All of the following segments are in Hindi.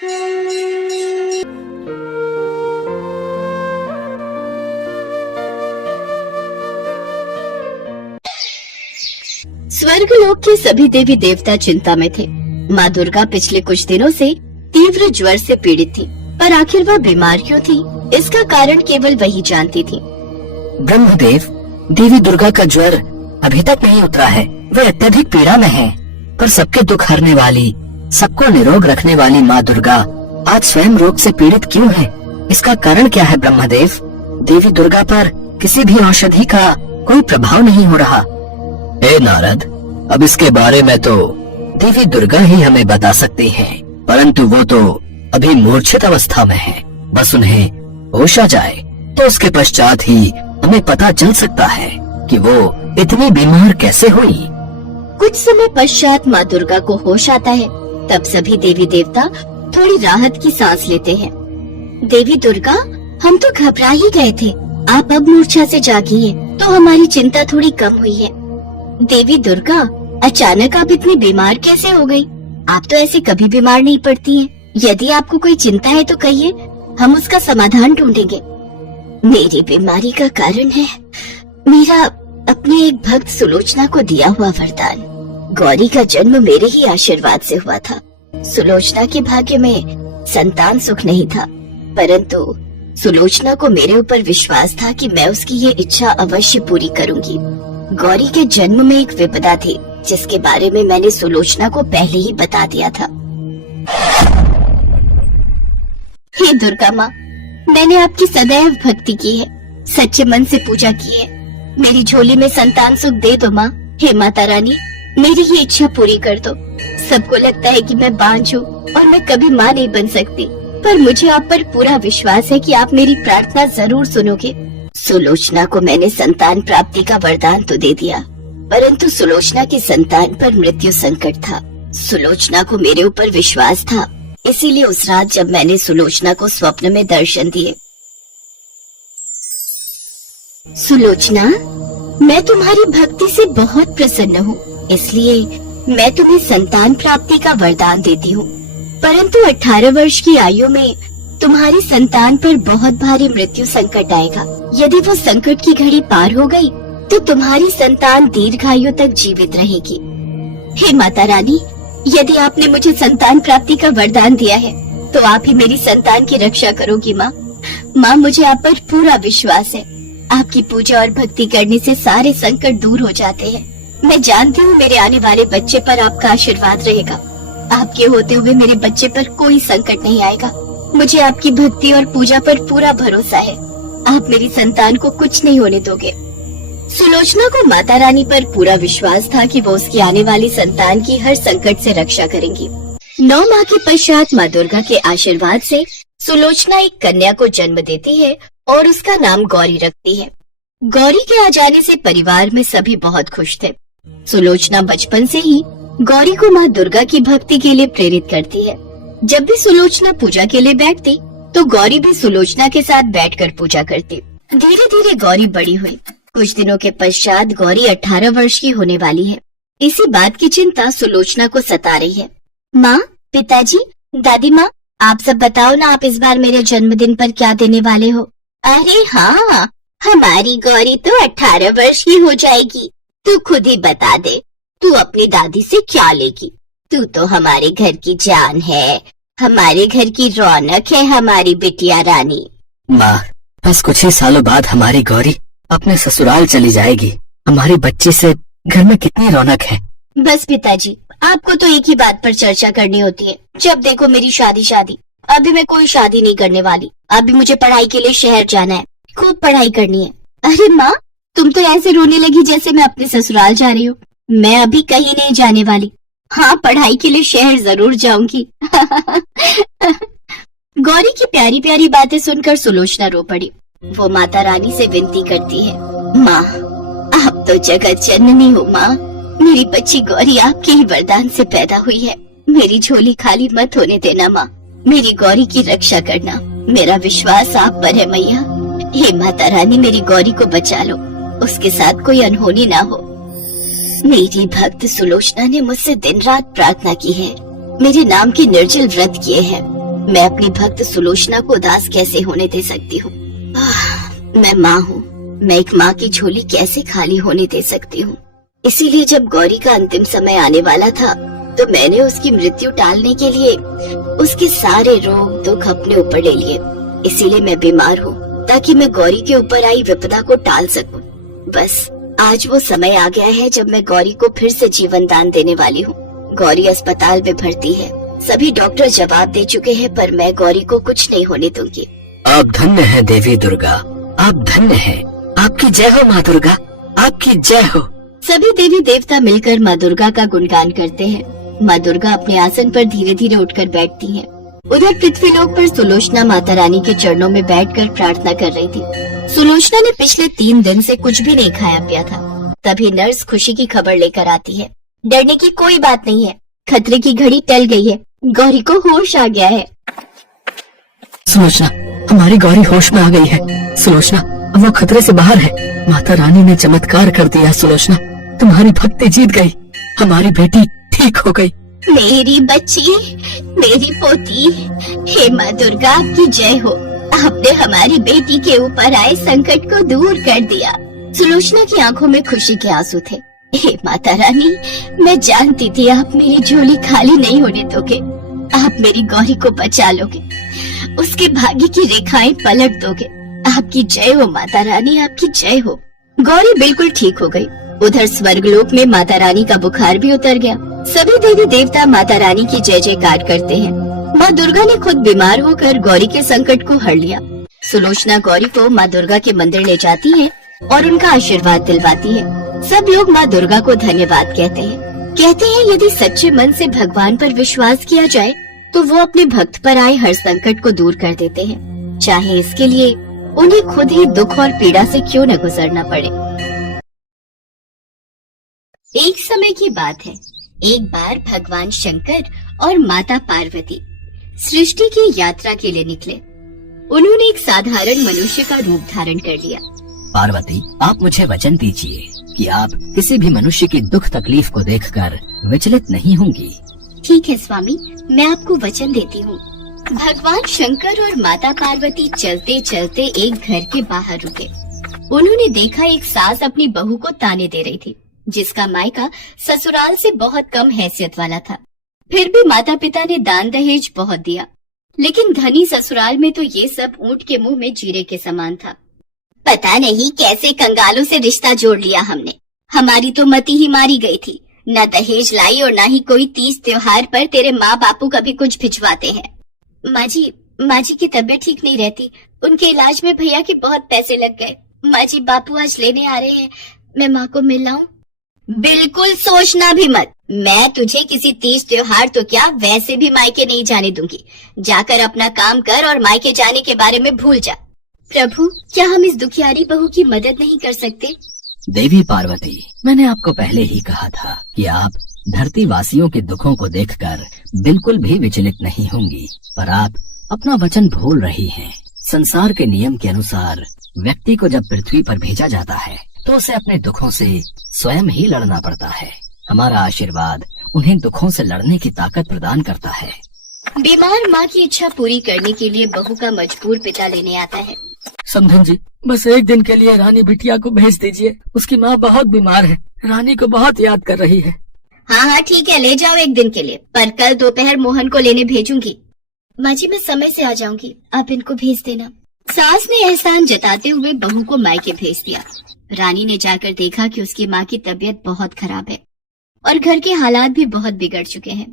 स्वर्गलोक के सभी देवी देवता चिंता में थे। माँ दुर्गा पिछले कुछ दिनों से तीव्र ज्वर से पीड़ित थी, पर आखिर वह बीमार क्यों थी, इसका कारण केवल वही जानती थी। ब्रह्मदेव, देवी दुर्गा का ज्वर अभी तक नहीं उतरा है। वे अत्यधिक पीड़ा में है, पर सबके दुख हरने वाली, सबको निरोग रखने वाली माँ दुर्गा आज स्वयं रोग से पीड़ित क्यों है? इसका कारण क्या है ब्रह्मदेव? देवी दुर्गा पर किसी भी औषधि का कोई प्रभाव नहीं हो रहा। हे नारद, अब इसके बारे में तो देवी दुर्गा ही हमें बता सकती हैं, परंतु वो तो अभी मूर्छित अवस्था में है। बस उन्हें होश आ जाए तो उसके पश्चात ही हमें पता चल सकता है कि वो इतनी बीमार कैसे हुई। कुछ समय पश्चात माँ दुर्गा को होश आता है। तब सभी देवी देवता थोड़ी राहत की सांस लेते हैं। देवी दुर्गा, हम तो घबरा ही गए थे, आप अब मूर्छा से जागी हैं, तो हमारी चिंता थोड़ी कम हुई है। देवी दुर्गा, अचानक आप इतनी बीमार कैसे हो गई? आप तो ऐसे कभी बीमार नहीं पड़ती हैं। यदि आपको कोई चिंता है तो कहिए, हम उसका समाधान ढूंढेंगे। मेरी बीमारी का कारण है मेरा अपने एक भक्त सुलोचना को दिया हुआ वरदान। गौरी का जन्म मेरे ही आशीर्वाद से हुआ था। सुलोचना के भाग्य में संतान सुख नहीं था, परंतु सुलोचना को मेरे ऊपर विश्वास था कि मैं उसकी ये इच्छा अवश्य पूरी करूंगी। गौरी के जन्म में एक विपदा थी, जिसके बारे में मैंने सुलोचना को पहले ही बता दिया था। हे दुर्गा माँ, मैंने आपकी सदैव भक्ति की है, सच्चे मन से पूजा की है। मेरी झोली में संतान सुख दे दो माँ। हे माता रानी, मेरी ये इच्छा पूरी कर दो। सबको लगता है कि मैं बांझ हूँ और मैं कभी माँ नहीं बन सकती, पर मुझे आप पर पूरा विश्वास है कि आप मेरी प्रार्थना जरूर सुनोगे। सुलोचना को मैंने संतान प्राप्ति का वरदान तो दे दिया, परंतु सुलोचना की संतान पर मृत्यु संकट था। सुलोचना को मेरे ऊपर विश्वास था, इसीलिए उस रात जब मैंने सुलोचना को स्वप्न में दर्शन दिए। सुलोचना, मैं तुम्हारी भक्ति से बहुत प्रसन्न हूँ, इसलिए मैं तुम्हें संतान प्राप्ति का वरदान देती हूँ। परंतु 18 वर्ष की आयु में तुम्हारी संतान पर बहुत भारी मृत्यु संकट आएगा। यदि वो संकट की घड़ी पार हो गई, तो तुम्हारी संतान दीर्घायु तक जीवित रहेगी। हे माता रानी, यदि आपने मुझे संतान प्राप्ति का वरदान दिया है, तो आप ही मेरी संतान की रक्षा करोगी माँ। माँ, मुझे आप पर पूरा विश्वास है। आपकी पूजा और भक्ति करने से सारे संकट दूर हो जाते हैं। मैं जानती हूँ मेरे आने वाले बच्चे पर आपका आशीर्वाद रहेगा। आपके होते हुए मेरे बच्चे पर कोई संकट नहीं आएगा। मुझे आपकी भक्ति और पूजा पर पूरा भरोसा है। आप मेरी संतान को कुछ नहीं होने दोगे। सुलोचना को माता रानी पर पूरा विश्वास था कि वो उसकी आने वाली संतान की हर संकट से रक्षा करेंगी। 9 माह के पश्चात माँ दुर्गा के आशीर्वाद से सुलोचना एक कन्या को जन्म देती है और उसका नाम गौरी रखती है। गौरी के आ जाने से परिवार में सभी बहुत खुश थे। सुलोचना बचपन से ही गौरी को माँ दुर्गा की भक्ति के लिए प्रेरित करती है। जब भी सुलोचना पूजा के लिए बैठती, तो गौरी भी सुलोचना के साथ बैठकर पूजा करती। धीरे धीरे गौरी बड़ी हुई। कुछ दिनों के पश्चात गौरी 18 वर्ष की होने वाली है। इसी बात की चिंता सुलोचना को सता रही है। माँ, पिताजी, दादी माँ, आप सब बताओ ना, आप इस बार मेरे जन्मदिन पर क्या देने वाले हो? अरे हाँ, हमारी गौरी तो 18 वर्ष की हो जाएगी। तू खुद ही बता दे, तू अपनी दादी से क्या लेगी? तू तो हमारे घर की जान है, हमारे घर की रौनक है, हमारी बिटिया रानी। माँ, बस कुछ ही सालों बाद हमारी गौरी अपने ससुराल चली जाएगी। हमारे बच्चे से घर में कितनी रौनक है। बस पिताजी, आपको तो एक ही बात पर चर्चा करनी होती है। जब देखो मेरी शादी शादी। अभी मैं कोई शादी नहीं करने वाली। अभी मुझे पढ़ाई के लिए शहर जाना है, खूब पढ़ाई करनी है। अरे माँ, तुम तो ऐसे रोने लगी जैसे मैं अपने ससुराल जा रही हूँ। मैं अभी कहीं नहीं जाने वाली। हाँ, पढ़ाई के लिए शहर जरूर जाऊंगी। गौरी की प्यारी प्यारी बातें सुनकर सुलोचना रो पड़ी। वो माता रानी से विनती करती है, माँ, आप तो जगत जननी हो माँ। मेरी बच्ची गौरी आपके ही वरदान से पैदा हुई है। मेरी झोली खाली मत होने देना माँ। मेरी गौरी की रक्षा करना। मेरा विश्वास आप पर है मैया। हे माता रानी, मेरी गौरी को बचा लो, उसके साथ कोई अनहोनी ना हो। मेरी भक्त सुलोचना ने मुझसे दिन रात प्रार्थना की है, मेरे नाम के निर्जल व्रत किए हैं। मैं अपनी भक्त सुलोचना को उदास कैसे होने दे सकती हूँ। मैं माँ हूँ, मैं एक माँ की झोली कैसे खाली होने दे सकती हूँ। इसीलिए जब गौरी का अंतिम समय आने वाला था तो मैंने उसकी मृत्यु टालने के लिए उसके सारे रोग दुख अपने ऊपर ले लिए। इसीलिए मैं बीमार हूँ ताकि मैं गौरी के ऊपर आई विपदा को टाल सकूं। बस आज वो समय आ गया है जब मैं गौरी को फिर से जीवन दान देने वाली हूँ। गौरी अस्पताल में भर्ती है, सभी डॉक्टर जवाब दे चुके हैं, पर मैं गौरी को कुछ नहीं होने दूंगी। आप धन्य हैं देवी दुर्गा, आप धन्य हैं। आपकी जय हो माँ दुर्गा, आपकी जय हो। सभी देवी देवता मिलकर माँ दुर्गा का गुणगान करते हैं। माँ दुर्गा अपने आसन पर धीरे धीरे उठकर बैठती हैं। उधर पृथ्वीलोक पर सुलोचना माता रानी के चरणों में बैठकर प्रार्थना कर रही थी। सुलोचना ने पिछले 3 दिन से कुछ भी नहीं खाया पिया था। तभी नर्स खुशी की खबर लेकर आती है। डरने की कोई बात नहीं है, खतरे की घड़ी टल गई है, गौरी को होश आ गया है। सुलोचना, हमारी गौरी होश में आ गई है। सुलोचना, वो खतरे से बाहर है। माता रानी ने चमत्कार कर दिया। सुलोचना, तुम्हारी भक्ति जीत गई, हमारी बेटी ठीक हो गई। मेरी बच्ची, मेरी पोती, हे माँ दुर्गा आपकी जय हो। आपने हमारी बेटी के ऊपर आए संकट को दूर कर दिया। सुलोचना की आंखों में खुशी के आंसू थे। हे माता रानी, मैं जानती थी आप मेरी झोली खाली नहीं होने दोगे। आप मेरी गौरी को बचा लोगे, उसके भाग्य की रेखाएं पलट दोगे। आपकी जय हो माता रानी, आपकी जय हो। गौरी बिल्कुल ठीक हो गई। उधर स्वर्गलोक में माता रानी का बुखार भी उतर गया। सभी देवी देवता माता रानी की जय जयकार करते हैं। माँ दुर्गा ने खुद बीमार होकर गौरी के संकट को हर लिया। सुलोचना गौरी को माँ दुर्गा के मंदिर ले जाती है और उनका आशीर्वाद दिलवाती है। सब लोग माँ दुर्गा को धन्यवाद कहते हैं यदि सच्चे मन से भगवान पर विश्वास किया जाए तो वो अपने भक्त पर आए हर संकट को दूर कर देते हैं, चाहे इसके लिए उन्हें खुद ही दुख और पीड़ा से क्यों न गुजरना पड़े। एक समय की बात है, एक बार भगवान शंकर और माता पार्वती सृष्टि की यात्रा के लिए निकले। उन्होंने एक साधारण मनुष्य का रूप धारण कर लिया। पार्वती, आप मुझे वचन दीजिए कि आप किसी भी मनुष्य की दुख तकलीफ को देखकर विचलित नहीं होंगी। ठीक है स्वामी, मैं आपको वचन देती हूँ। भगवान शंकर और माता पार्वती चलते चलते एक घर के बाहर रुके। उन्होंने देखा एक सास अपनी बहू को ताने दे रही थी, जिसका मायका ससुराल से बहुत कम हैसियत वाला था। फिर भी माता पिता ने दान दहेज बहुत दिया, लेकिन धनी ससुराल में तो ये सब ऊंट के मुंह में जीरे के समान था। पता नहीं कैसे कंगालों से रिश्ता जोड़ लिया हमने। हमारी तो मती ही मारी गई थी। न दहेज लाई और न ही कोई तीज त्योहार पर तेरे माँ बापू कभी कुछ भिजवाते हैं। माँ जी की तबीयत ठीक नहीं रहती, उनके इलाज में भैया के बहुत पैसे लग गए। माँ जी, बापू आज लेने आ रहे हैं, मैं माँ को मिल लाऊं? बिल्कुल सोचना भी मत। मैं तुझे किसी तीज त्योहार तो क्या, वैसे भी मायके नहीं जाने दूंगी। जाकर अपना काम कर और मायके जाने के बारे में भूल जा। प्रभु, क्या हम इस दुखियारी बहू की मदद नहीं कर सकते? देवी पार्वती, मैंने आपको पहले ही कहा था कि आप धरती वासियों के दुखों को देखकर बिल्कुल भी विचलित नहीं होंगी, पर आप अपना वचन भूल रही हैं। संसार के नियम के अनुसार व्यक्ति को जब पृथ्वी पर भेजा जाता है तो उसे अपने दुखों से स्वयं ही लड़ना पड़ता है। हमारा आशीर्वाद उन्हें दुखों से लड़ने की ताकत प्रदान करता है। बीमार माँ की इच्छा पूरी करने के लिए बहू का मजबूर पिता लेने आता है। समधन जी, बस एक दिन के लिए रानी बिटिया को भेज दीजिए। उसकी माँ बहुत बीमार है, रानी को बहुत याद कर रही है। हाँ ठीक है, ले जाओ एक दिन के लिए, पर कल दोपहर मोहन को लेने भेजूंगी। माँ जी, मैं समय से आ जाऊंगी, आप इनको भेज देना। सास ने एहसान जताते हुए बहू को मायके भेज दिया। रानी ने जाकर देखा कि उसकी माँ की तबीयत बहुत खराब है और घर के हालात भी बहुत बिगड़ चुके हैं।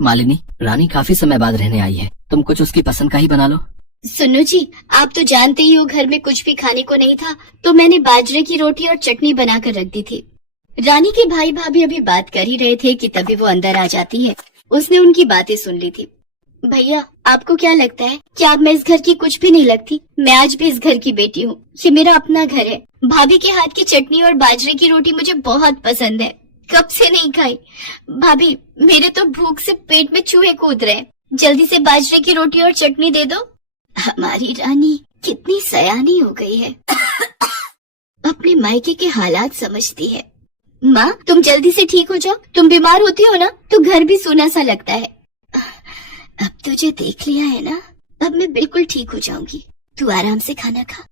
मालिनी, रानी काफी समय बाद रहने आई है, तुम कुछ उसकी पसंद का ही बना लो। सुनो जी, आप तो जानते ही हो घर में कुछ भी खाने को नहीं था, तो मैंने बाजरे की रोटी और चटनी बनाकर रख दी थी। रानी के भाई भाभी अभी बात कर ही रहे थे कि तभी वो अंदर आ जाती है। उसने उनकी बातें सुन ली थी। भैया, आपको क्या लगता है कि अब मैं इस घर की कुछ भी नहीं लगती? मैं आज भी इस घर की बेटी हूँ, ये मेरा अपना घर है। भाभी के हाथ की चटनी और बाजरे की रोटी मुझे बहुत पसंद है, कब से नहीं खाई। भाभी, मेरे तो भूख से पेट में चूहे कूद रहे हैं, जल्दी से बाजरे की रोटी और चटनी दे दो। हमारी रानी कितनी सयानी हो गई है, अपने मायके के हालात समझती है। माँ, तुम जल्दी से ठीक हो जाओ, तुम बीमार होती हो ना तो घर भी सूना सा लगता है। अब तुझे देख लिया है ना, अब मैं बिल्कुल ठीक हो जाऊंगी। तू आराम से खाना खा।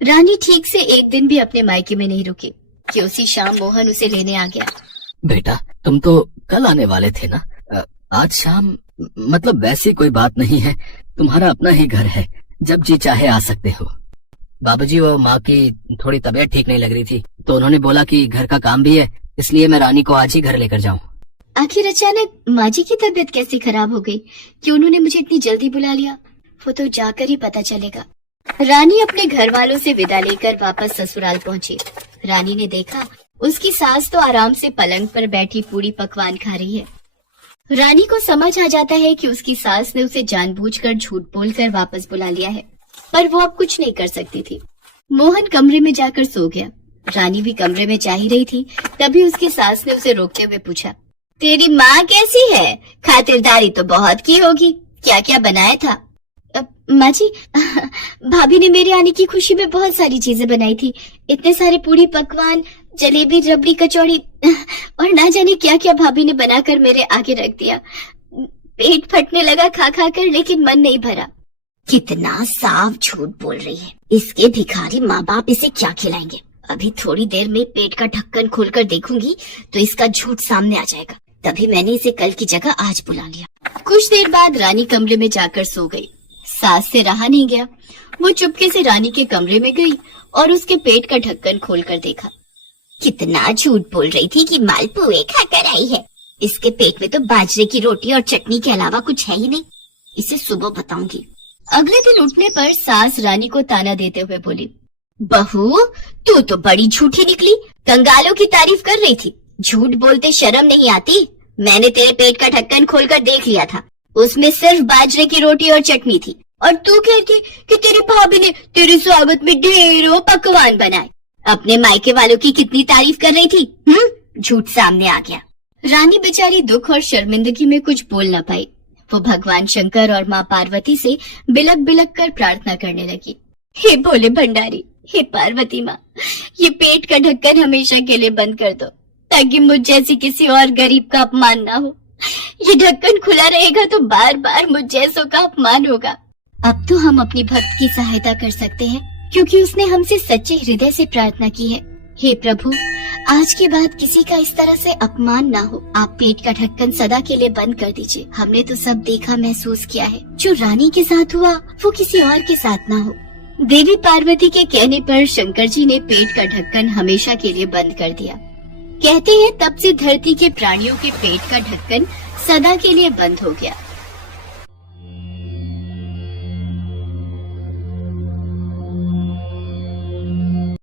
रानी ठीक से एक दिन भी अपने मायके में नहीं रुकी कि उसी शाम मोहन उसे लेने आ गया। बेटा, तुम तो कल आने वाले थे ना? आज शाम? मतलब वैसी कोई बात नहीं है, तुम्हारा अपना ही घर है, जब जी चाहे आ सकते हो। बाबूजी, वो माँ की थोड़ी तबीयत ठीक नहीं लग रही थी, तो उन्होंने बोला कि घर का काम भी है, इसलिए मैं रानी को आज ही घर लेकर जाऊं। आखिर अचानक माँ जी की तबीयत कैसे खराब हो गई कि उन्होंने मुझे इतनी जल्दी बुला लिया? वो तो जाकर ही पता चलेगा। रानी अपने घर वालों से विदा लेकर वापस ससुराल पहुंची। रानी ने देखा उसकी सास तो आराम से पलंग पर बैठी पूरी पकवान खा रही है। रानी को समझ आ जाता है कि उसकी सास ने उसे जानबूझकर झूठ बोलकर वापस बुला लिया है, पर वो अब कुछ नहीं कर सकती थी। मोहन कमरे में जाकर सो गया। रानी भी कमरे में जा ही रही थी, तभी उसकी सास ने उसे रोकते हुए पूछा, तेरी माँ कैसी है? खातिरदारी तो बहुत की होगी, क्या क्या बनाया था? माँ जी, भाभी ने मेरे आने की खुशी में बहुत सारी चीजें बनाई थी। इतने सारे पूरी पकवान, जलेबी, रबड़ी, कचौड़ी और ना जाने क्या क्या भाभी ने बनाकर मेरे आगे रख दिया। पेट फटने लगा खा खा कर, लेकिन मन नहीं भरा। कितना साफ झूठ बोल रही है। इसके भिखारी माँ बाप इसे क्या खिलाएंगे? अभी थोड़ी देर में पेट का ढक्कन खोलकर देखूंगी तो इसका झूठ सामने आ जाएगा। तभी मैंने इसे कल की जगह आज बुला लिया। कुछ देर बाद रानी कमरे में जाकर सो गई। सास से रहा नहीं गया, वो चुपके से रानी के कमरे में गई और उसके पेट का ढक्कन खोलकर देखा। कितना झूठ बोल रही थी कि मालपुए खाकर आई है। इसके पेट में तो बाजरे की रोटी और चटनी के अलावा कुछ है ही नहीं। इसे सुबह बताऊंगी। अगले दिन उठने पर सास रानी को ताना देते हुए बोली, बहू, तू तो बड़ी झूठी निकली। कंगालों की तारीफ कर रही थी, झूठ बोलते शर्म नहीं आती? मैंने तेरे पेट का ढक्कन खोलकर देख लिया था, उसमें सिर्फ बाजरे की रोटी और चटनी थी, और तू कहती कि तेरी भाभी ने तेरे स्वागत में ढेरों पकवान बनाए। अपने मायके वालों की कितनी तारीफ कर रही थी। झूठ सामने आ गया। रानी बेचारी दुख और शर्मिंदगी में कुछ बोल न पाई। वो भगवान शंकर और माँ पार्वती से बिलक बिलक कर प्रार्थना करने लगी, हे भोले भंडारी, हे पार्वती माँ, ये पेट का ढक्कन हमेशा के लिए बंद कर दो, ताकि मुझ जैसी किसी और गरीब का अपमान ना हो। ये ढक्कन खुला रहेगा तो बार बार मुझ जैसों का अपमान होगा। अब तो हम अपनी भक्त की सहायता कर सकते हैं, क्योंकि उसने हमसे सच्चे हृदय से प्रार्थना की है। हे प्रभु, आज के बाद किसी का इस तरह से अपमान ना हो। आप पेट का ढक्कन सदा के लिए बंद कर दीजिए। हमने तो सब देखा महसूस किया है। जो रानी के साथ हुआ वो किसी और के साथ ना हो। देवी पार्वती के कहने पर शंकर जी ने पेट का ढक्कन हमेशा के लिए बंद कर दिया। कहते हैं तब से धरती के प्राणियों के पेट का ढक्कन सदा के लिए बंद हो गया।